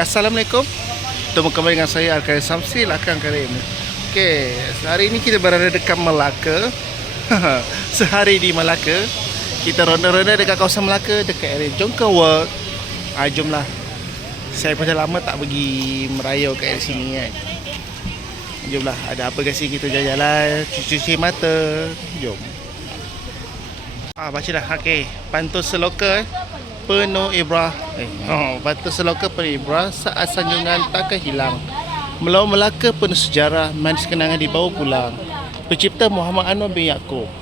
Okay, Assalamualaikum. Bertemu kembali dengan saya Al-Karim Samsi, Lakang Karim. Okay, hari ini kita berada dekat Melaka. Sehari di Melaka. Kita ronda-ronda dekat kawasan Melaka, dekat area Jongkawak. Jomlah. Saya pun dah lama tak pergi merayau kat area sini kan. Jomlah, ada apa kat sini, kita jalan-jalan, cuci mata. Jom. Baca dah. Okay, Pantai Seloka penuh ibrah. Pantai Seloka penuh ibrah saat sanjungan takkan hilang. Melaut Melaka penuh sejarah, manis kenangan dibawa pulang. Pencipta Muhammad Anwar bin Yaakob.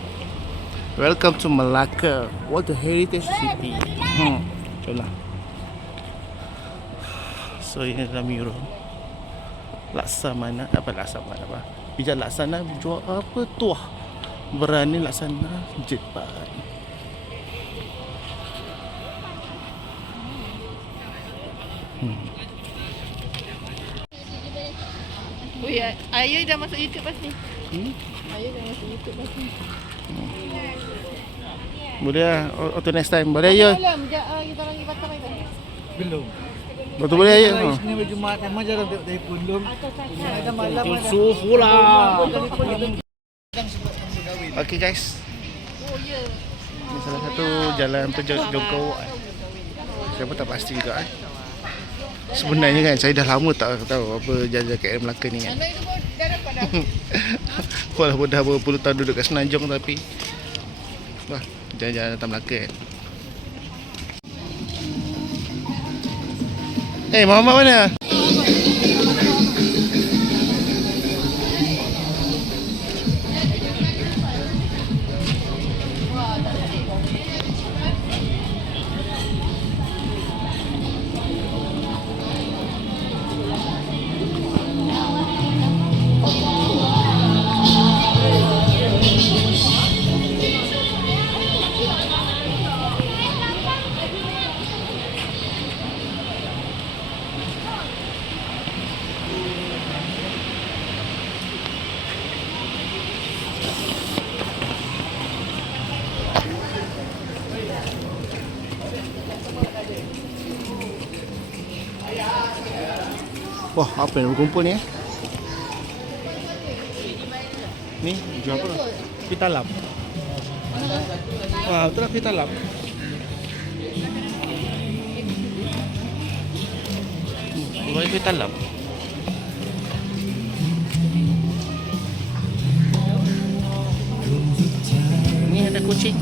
Welcome to Melaka, World Heritage City. Jomlah. So ini adalah mural. Laksamana apa? Bijak laksana jual apa tuah. Berani laksana Jepang. Oh ya, Ayu dah masuk YouTube pas ni. Ayu dah masuk YouTube pas ni. Boleh lah, auto next time. Boleh ya? Belum, kita orang pergi Batam itu. Belum. Betul boleh ya? Ini baju mat sama jarang tengok telefon belum. Ada malam ada. Sufu lah. Okay guys. Oh ya. Ini salah satu jalan penjauh Jongkawak. Saya pun tak pasti juga Sebenarnya kan saya dah lama tak tahu apa jalan kat Melaka ni kan. Anak itu pun dah dapat dah. Walaupun dah berpuluh tahun duduk kat Semenanjung tapi wah, jalan-jalan datang Melaka kan. Muhammad mana? Wah, apa yang berkumpul ni Ni, jual apa? Pitalap. Betul lah pitalap. Boleh pitalap. Ni ada kucing.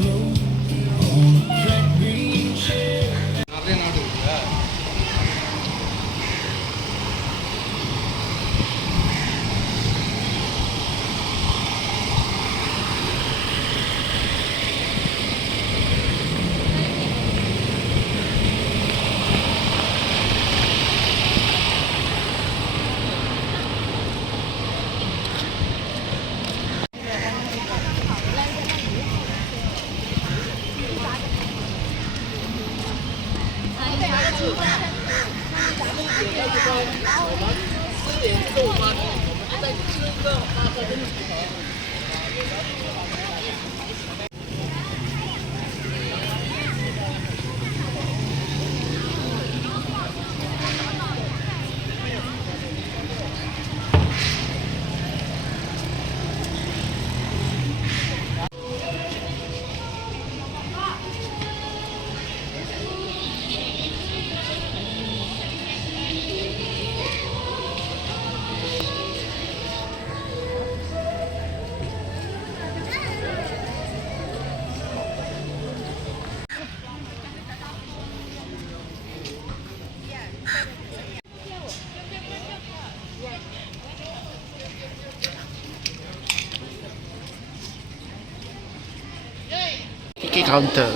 Tiket counter.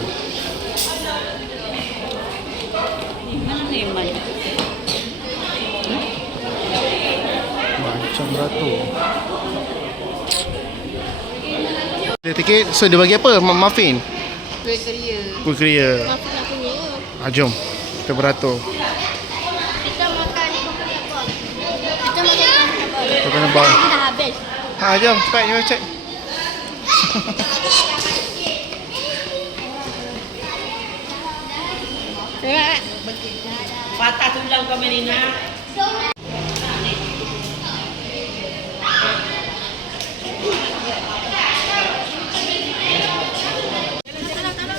Macam beratur. Dia tiket, so dia bagi apa? Muffin? Kuih keria. Kuih keria. Makan nak punya. Jom, kita beratur. Kita makan apa? Kita makan apa? Kita kena bawa. Dah habis. Jom, cepat, jom cek. Tengok. patah tulang kau Melina.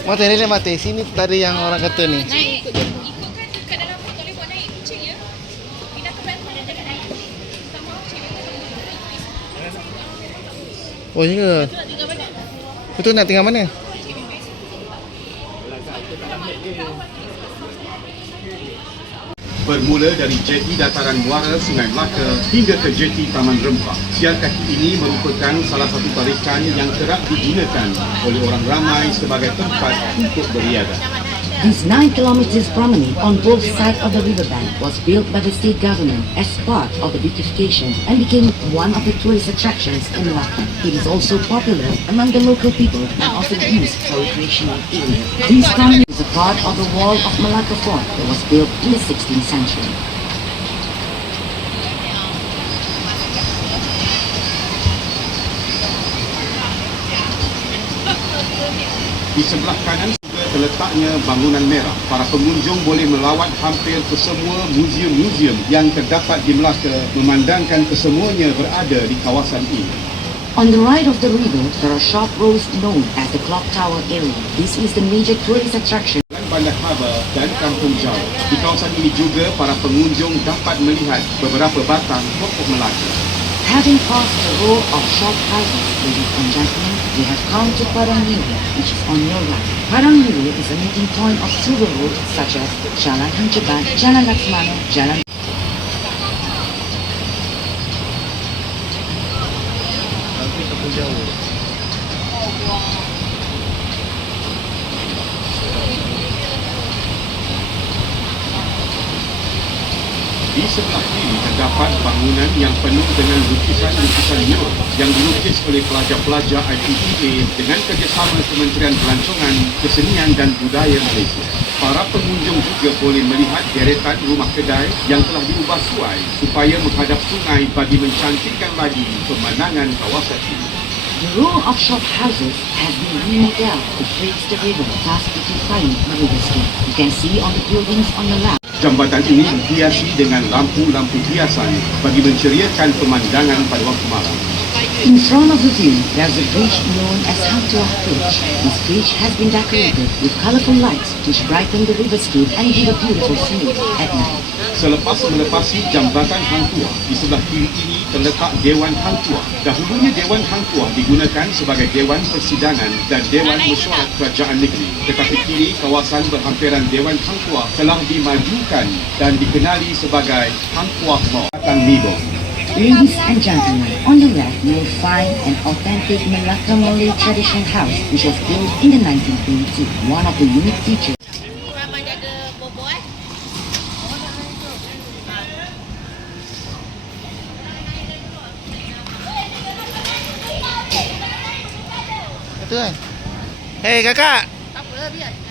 Mati ni mati. Sini tadi yang orang kata ni. Ikutkan kat dalam pot, tak boleh buat naik kucing ya. Pindah ke bantal dan jangan naik. Tak mahu cik. Oh, ya ke? Betul nak tinggal mana? Bermula dari jeti dataran muara Sungai Melaka hingga ke jeti Taman Rempah. Siar kaki ini merupakan salah satu tarikan yang kerap digunakan oleh orang ramai sebagai tempat untuk beriadah. This 9 kilometers promenade on both sides of the riverbank was built by the state government as part of the beautification and became one of the tourist attractions in Melaka. It is also popular among the local people and often used for recreational area. This promenade is a part of the wall of Malacca Fort that was built in the 16th century. Di sebelah kanan juga terletaknya bangunan merah. Para pengunjung boleh melawat hampir ke semua muzium-muzium yang terdapat di Melaka, memandangkan kesemuanya berada di kawasan ini. On the right of the river, there are sharp roads known as the Clock Tower area. This is the major tourist attraction. Bandar Haba dan Kampung Jawa. Di kawasan ini juga para pengunjung dapat melihat beberapa batang pokok Melaka. Having passed the row of shop houses, ladies and gentlemen, we have come to Padang Niru, which is on your right. Padang Niru is a meeting point of several roads such as Jalan Hanceban, Jalan Laksmana, Jalan... Nanti Kampung Jawa. Di sebelah kiri terdapat bangunan yang penuh dengan lukisan-lukisan mural yang dilukis oleh pelajar-pelajar IPTA dengan kerjasama Kementerian Pelancongan, Kesenian dan Budaya Malaysia. Para pengunjung juga boleh melihat deretan rumah kedai yang telah diubah suai supaya menghadap sungai bagi mencantikkan lagi pemandangan kawasan ini. The row of shop houses has been remodeled to face the river, thus beautifying the riverscape. You can see on the buildings on the left. Jambatan ini dihiasi dengan lampu-lampu hiasan bagi menceriakan pemandangan pada waktu malam. In front of the view, there's a bridge known as Hang Tuah Bridge. This bridge has been decorated with colorful lights which brighten the riverscape and give a beautiful scenery at night. Selepas melepasi jambatan Hang Tuah, di sebelah kiri ini terletak Dewan Hang Tuah. Dahulunya Dewan Hang Tuah digunakan sebagai Dewan Persidangan dan Dewan Mesyuarat Kerajaan Negeri. Tetapi kini kawasan berhampiran Dewan Hang Tuah telah dimajukan dan dikenali sebagai Hang Tuah Mall. Batang Nido. Ladies and gentlemen, on the left you will find an authentic Melaka Malay traditional house which was built in the 1922. One of the unique features Ramai jaga bobo Betul kan? Hei kakak. Tak apa, biar.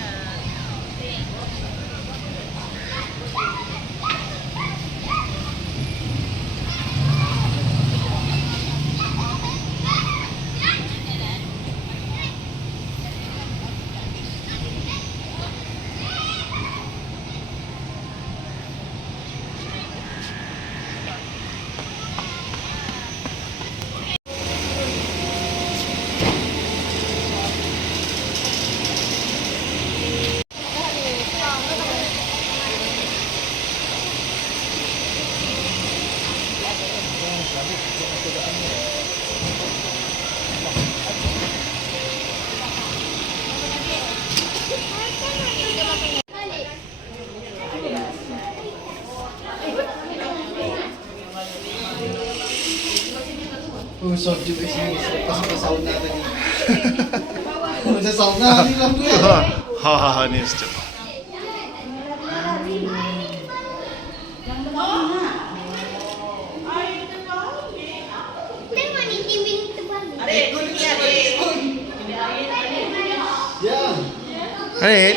Usap juga sini pas ke sauna tadi. Macam sauna ni lah tu kan. Ha ni sekejap. Tengok ni TV ni terbalik. Ya. Hai.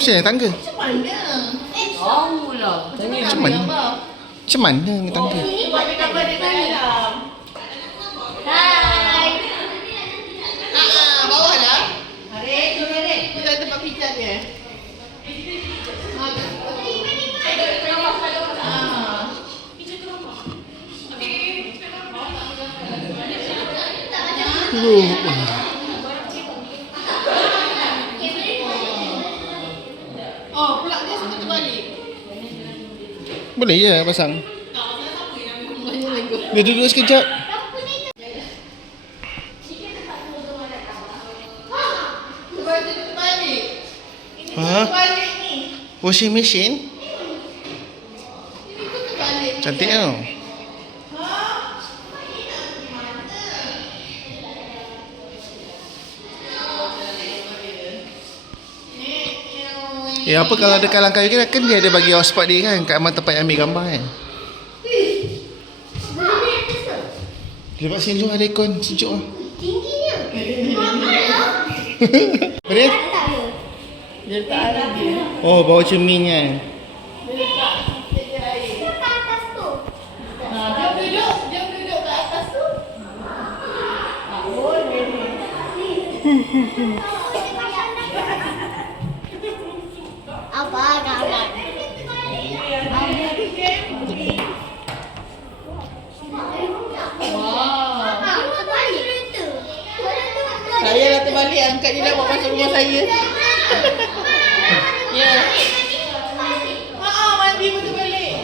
Macam mana tangga? Macam mana? Tahu lah. Macam mana? Macam mana ni tangga? Buat gambar dia dalam. Hai. Bawah lah. Arif, turun Arif. Kita tempat pijat dia. Oh, plug dia suka terbalik. Boleh je pasang. Dia duduk sekejap. Terbalik. Ha? Terbalik ni. Washing machine? Ini pun terbalik. Cantik tau. Apa kalau ada kalang kayu kan dia ada bagi hotspot dia kan kat mana tempat yang ambil gambar kan. Lepas sini luar ada aircon sejuk lah. Tingginya. Boleh? Dia letak air dia. Oh, bau cermin kan. Dia letak sikit je air. Ke atas tu. Jom duduk. Jom duduk kat atas tu. Boleh ni. Apa gambar? Wow. Terbalik tu. Saya dah terbalik angkat dia dah bawa masuk rumah saya. Ya. Mandi pun terbalik.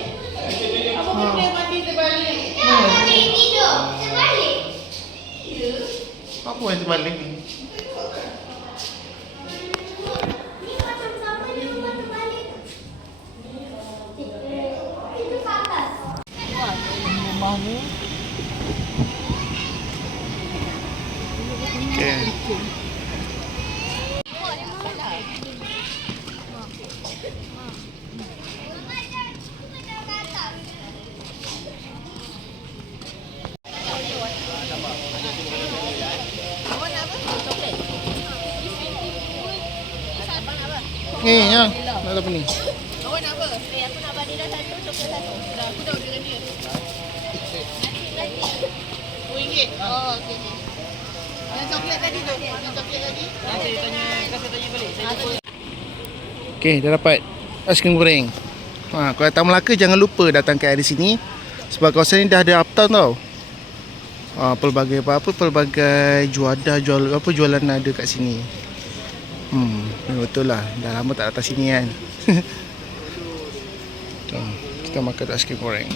Apa benda mandi terbalik? Tidur. Terbalik. Apa yang terbalik ni? Ni macam sama je rumah terbalik. Itu ke atas. Rumah ni. Okay. Ni ya, nak apa ni? Awak nak apa? Aku nak vanilla satu, coklat satu. Dah, aku dah order dia. RM1. Oh, okey. Yang coklat tadi tu. Yang coklat tadi. Nanti tanya balik. Okey, dah dapat aiskrim goreng. Kalau datang Melaka jangan lupa datang ke area sini sebab kawasan ni dah ada uptown tau. Pelbagai pelbagai jualan ada kat sini. Betul lah. Dah lama tak datang sini kan. Jom, kita makan aiskrim goreng.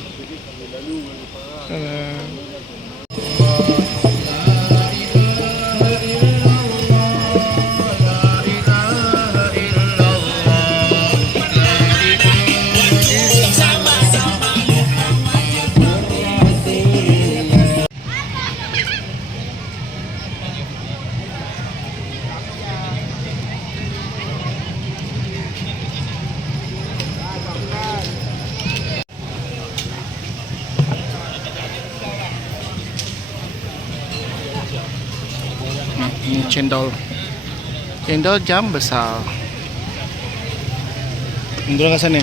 Ini cendol. Cendol jam besar. Dorang kat sana.